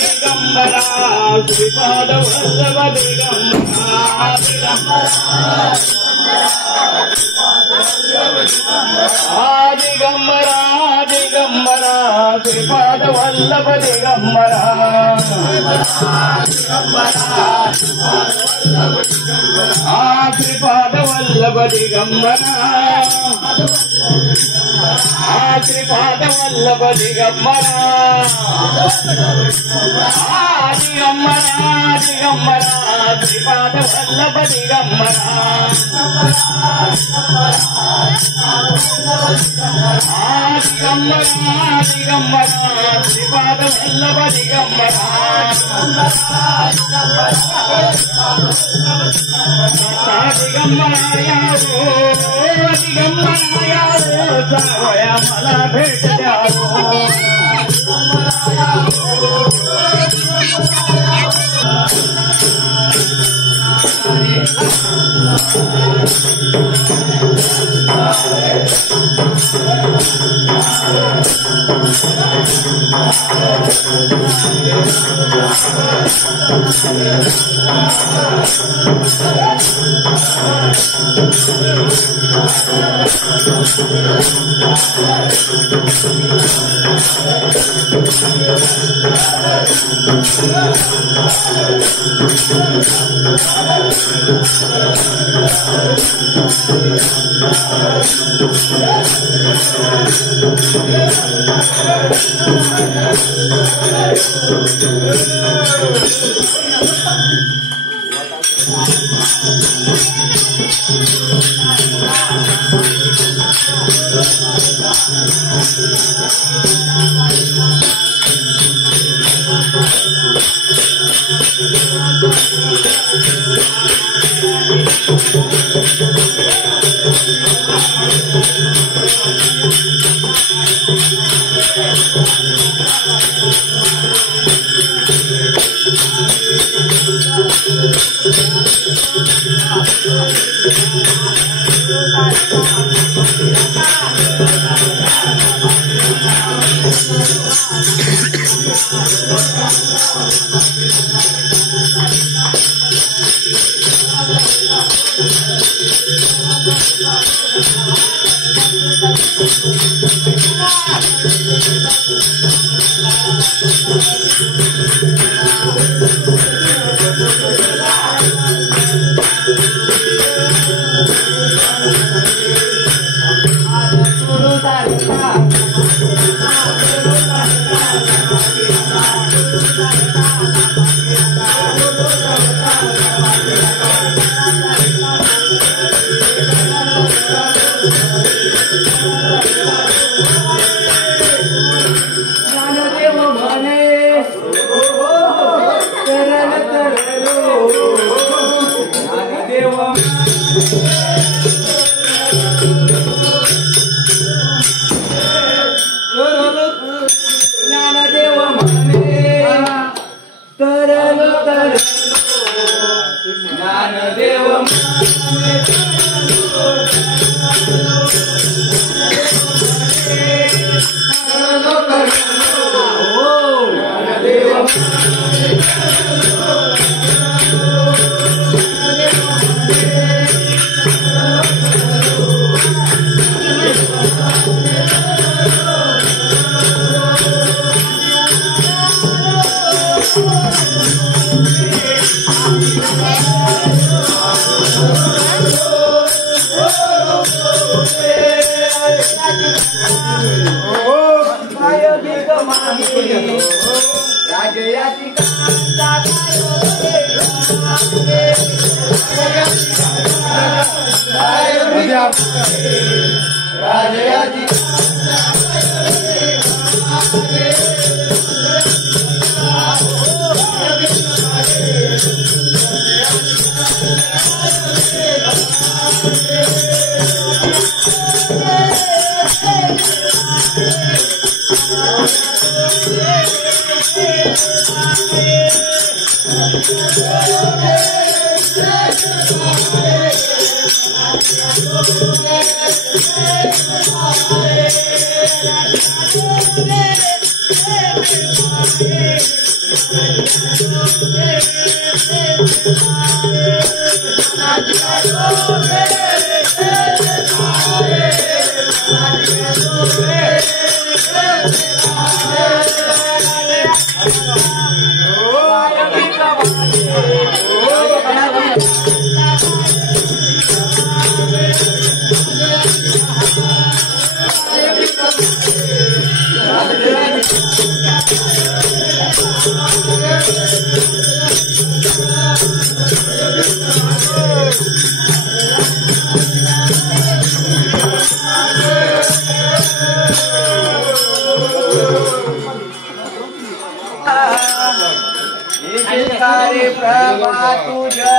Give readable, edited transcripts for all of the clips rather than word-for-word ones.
दिगंबरा श्रीपाद वल्लभ दिगंबरा दिगंबरा दिगंबरा श्रीपाद वल्लभ दिगंबरा श्रीपाद वल्लभ दिगंबरा श्रीपाद वल्लभ दिगंबरा दिगंबरा दिगंबरा श्रीपाद वल्लभ दिगंबरा दिगंबरा दिगंबरा श्रीपाद वल्लभ दिगंबरा दिगंबरा जावया मला भेट द्यावो प्रभा तुझ्या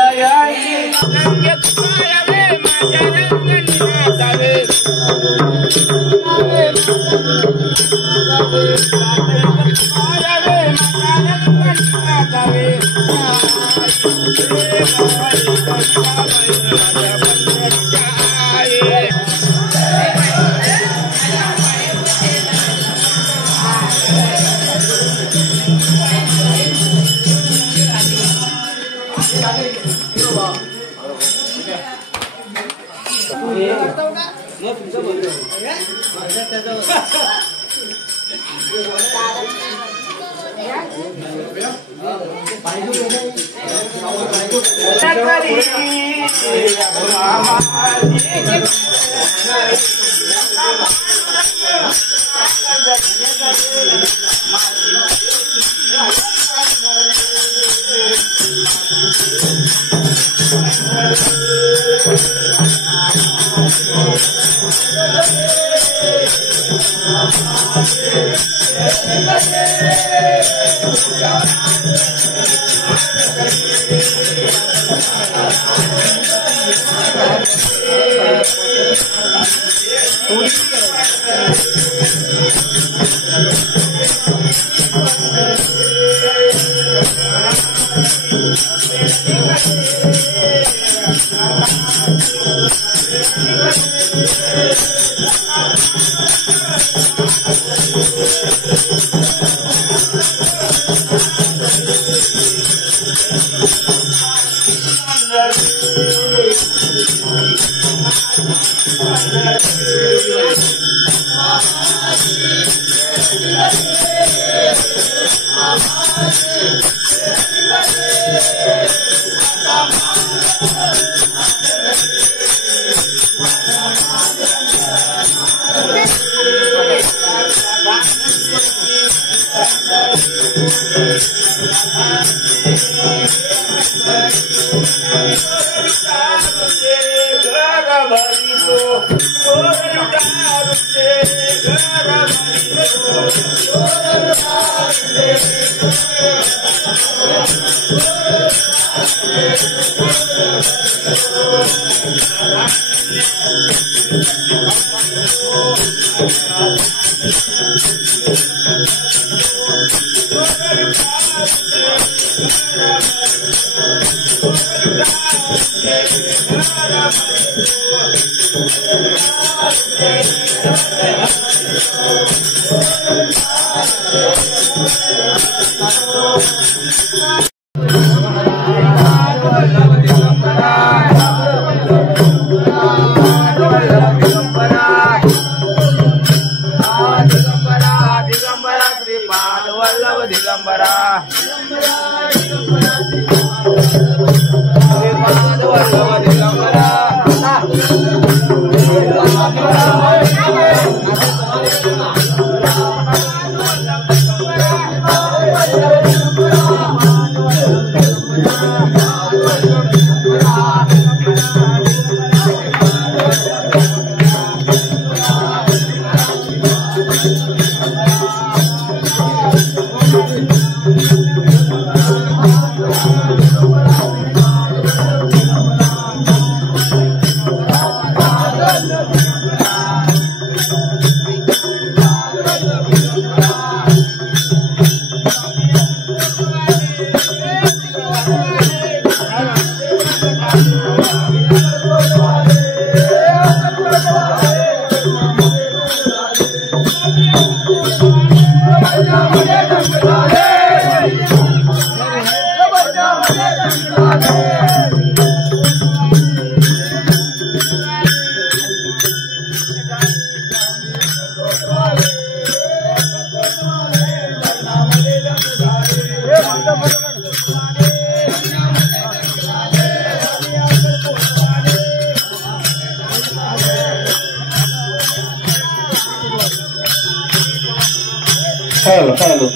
हॅलो हॅलो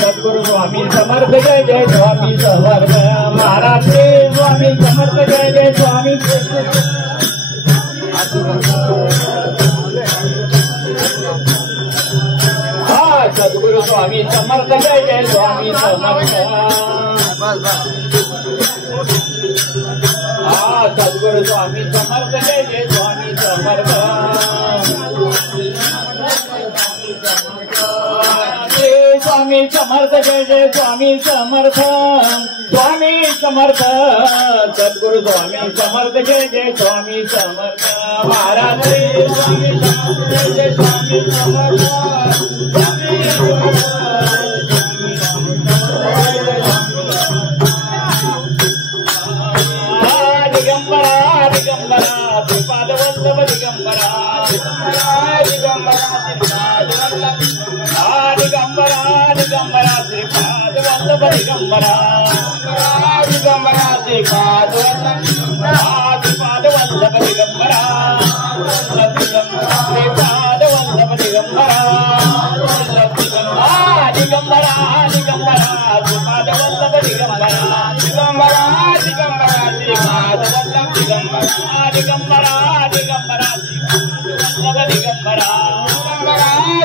सद्गुरु स्वामी समर्थ जय जय स्वामी समर्थ महाराज स्वामी समर्थ जय जय स्वामी सद्गुरु स्वामी समर्थ जय जय स्वामी समर्थ सद्गुरु स्वामी समर्थ जय जय स्वामी समर्थ स्वामी समर्थ जय जय स्वामी समर्थ स्वामी समर्थ सद्गुरु स्वामी समर्थ जय जय स्वामी समर्थ महाराज स्वामी समर्थ जय जय स्वामी समर्थ दिगंबरा दिगंबरा श्रीपाद वल्लभ दिगंबरा दिगंबरा दिगंबरा दिगंबरा श्रीपाद वल्लभ दिगंबरा दिगंबरा श्रीपाद वल्लभ दिगंबरा श्रीपाद वल्लभ दिगंबरा दिगंबरा दिगंबरा श्रीपाद वल्लभ दिगंबरा दिगंबरा दिगंबरा श्रीपाद वल्लभ दिगंबरा दिगंबरा दिगंबरा वल्लभ दिगंबरा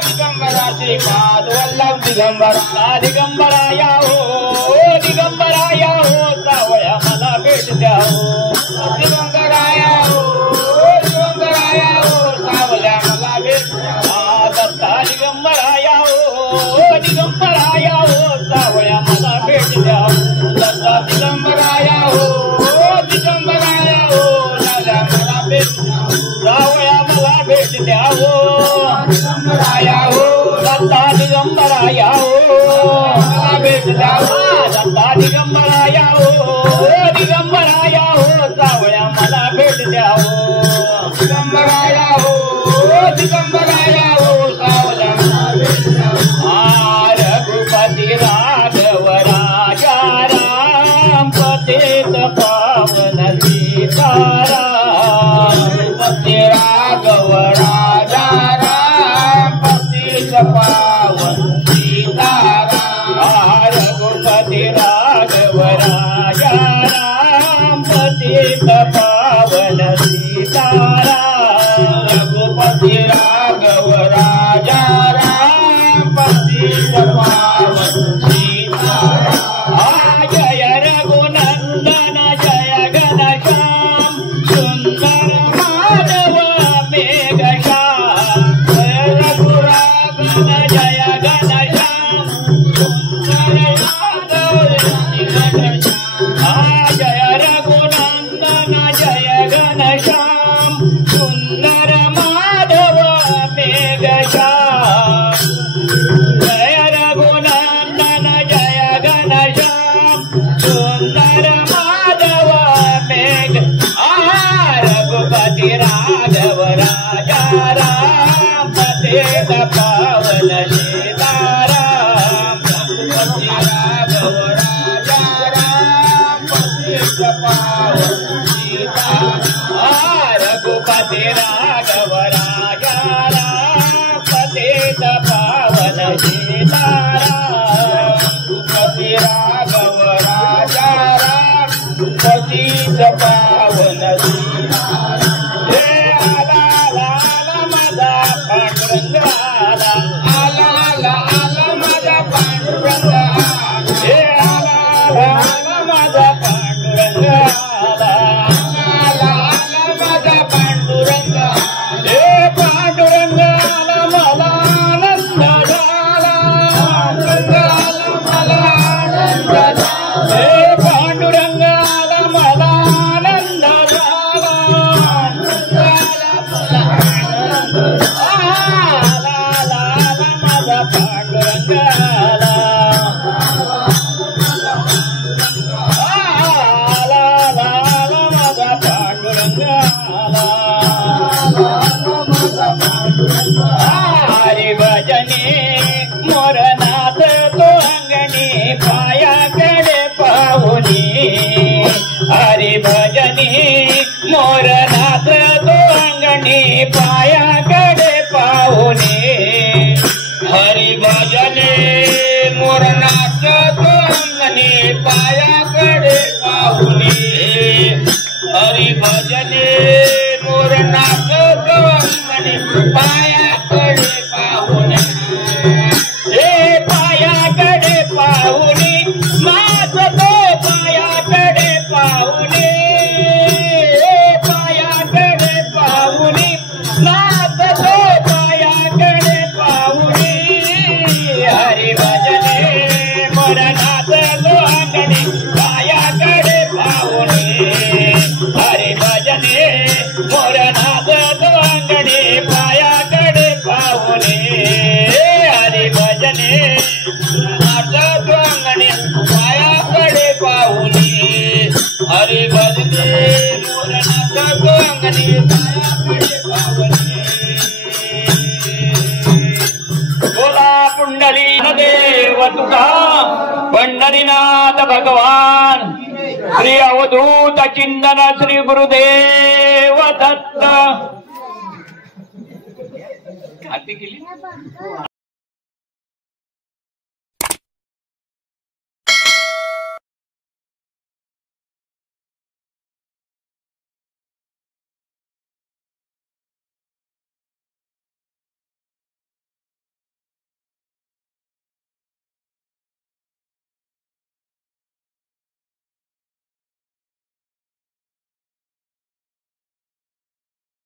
दिगंबरा श्रीपाद वल्लभ दिगंबरा दिगंबरा या हो सावळ्या मला भेट द्या हो दिगंबरा या हो सावळ्या मला भेट दत्ता दिगंबरा या हो सावळ्या मला भेट द्या दत्ता दिगंबरा या हो सावळ्या मला भेट सावळ्या मला भेट द्या हो दत्ता दिगंबरा या हो भेट द्या दत्ता दिगंबरा या हो सावळ्या मला भेट द्या हो दिगंबरा या हो सावळ्या मला भेट द्या रघुपती राघव राजा राम पतित पावन सीताराम रघुपती राघव राजा राम पतित पावन सीताराम रघुपती राघव राजा राम पतित पावन सीताराम रघुपती राघव राजा राम पतित पावन सीताराम जय रघुनंदन जय घनश्याम सुंदर माधव मेघश्याम जय रघुराघवन जय घनश्याम सुंदर माधव घनश्याम जय रघुनंदन जय घनश्याम सुंदर माधव मेघश्याम जय रघुनंदन जय घनश्याम सुंदर माधव मेघ रघुपती राघव राजा राम पतित पावन सीताराम राघव राजारा पतित पावन सीताराम पती राघव राजारा पतित पावन सीताराम हे आला आला माझा पांडुरंग आला आला आला आला माझा पांडुरंग हे आला आला माझा पांडुरंग आला आला आला माझा पांडुरंग हे पांडुरंग आला मला आनंद झाला पांडुरंग आला मला आनंद झाला हे पांडुरंग आला मला आनंद झाला पांडुरंग आला मला आनंद आला आला आला माझा पांडुरंग आला हरि भजने मोरनाथ तो अंगणी पायाकडे पाहुनी हरि भजने मोरनाथ तो अंगणी पायाकडे पाहुनी हरि भजने मोरनाथ तो अंगणी पायाकडे पाहुनी हरि भजने मोरनाथ तो अंगणी पायाकडे पाहुनी हे पायाकडे पाहुनी नाच तो पायाकडे पाहुनी पायाकडे पाहुनी नाच तो पायाकडे पाहुनी हरि भजने मोरनाथ तो अंगणी पायाकडे पाहुनी हरि भजने मोरनाथ तो अंगणी पायाकडे पाहुनी हरि भजने मोरनाथ तो अंगणी पायाकडे पाहुनी हरि भजने मोरनाथ तो अंगणी पायाकडे पाहुनी बोला पुंडली देव तुका पंढरीनाथ भगवान श्री अवधूत चिंतन श्री गुरुदेव दत्त आरती केली।